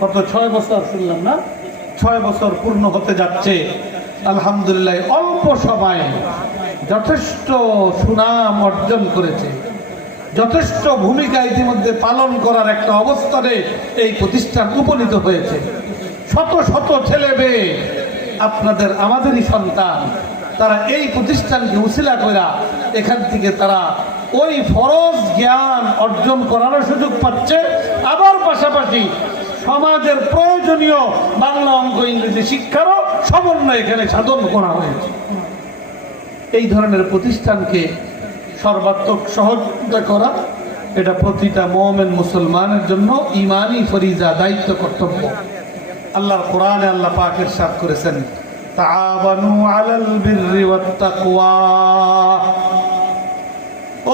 কত 6 বছর শুনলাম না, 6 বছর পূর্ণ হতে যাচ্ছে। আলহামদুলিল্লাহ অল্প সময়ে যথেষ্ট সুনাম অর্জন করেছে, যথেষ্ট ভূমিকা ইতিমধ্যে পালন করার একটা অবস্থানে এই প্রতিষ্ঠান উপনীত হয়েছে। শত শত ছেলে মেয়ে আপনাদের আমাদেরই সন্তান, তারা এই প্রতিষ্ঠানকে উসিলা করা এখান থেকে তারা ওই ফরজ জ্ঞান অর্জন করারও সুযোগ পাচ্ছে, আবার পাশাপাশি সমাজের প্রয়োজনীয় বাংলা, অঙ্ক, ইংরেজি শিক্ষারও সমন্বয় এখানে সাধন করা হয়েছে। এই ধরনের প্রতিষ্ঠানকে সর্বাত্মক সহযোগিতা করা এটা প্রতিটা মুমিন মুসলমানের জন্য ঈমানি ফরিজা, দায়িত্ব, কর্তব্য। আল্লাহর কোরআনে আল্লাহ পাক ইরশাদ করেছেন, তাআওয়ানু আলাল বিররি ওয়াত তাকওয়া।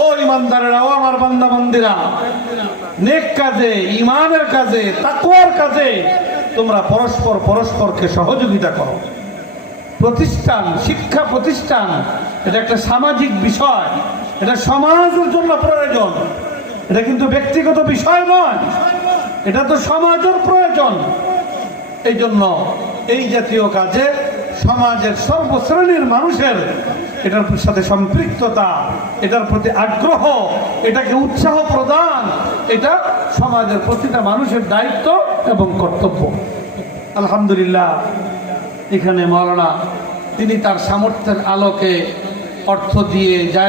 ও ঈমানদারেরা, ও আমার বান্দা বান্দীরা, নেক কাজে, ঈমানের কাজে, তাকওয়ার কাজে তোমরা পরস্পরকে সহযোগিতা করো। প্রতিষ্ঠান, শিক্ষা প্রতিষ্ঠান এটা একটা সামাজিক বিষয়, এটা সমাজের জন্য প্রয়োজন, এটা কিন্তু ব্যক্তিগত বিষয় নয়, এটা তো সমাজের প্রয়োজন। এই জন্য এই জাতীয় কাজে সমাজের সর্বশ্রেণীর মানুষের এটার সাথে সম্পৃক্ততা, এটার প্রতি আগ্রহ, এটাকে উৎসাহ প্রদান, এটা সমাজের প্রতিটা মানুষের দায়িত্ব এবং কর্তব্য। আলহামদুলিল্লাহ এখানে মাওলানা তিনি তার সামর্থ্যের আলোকে অর্থ দিয়ে যায়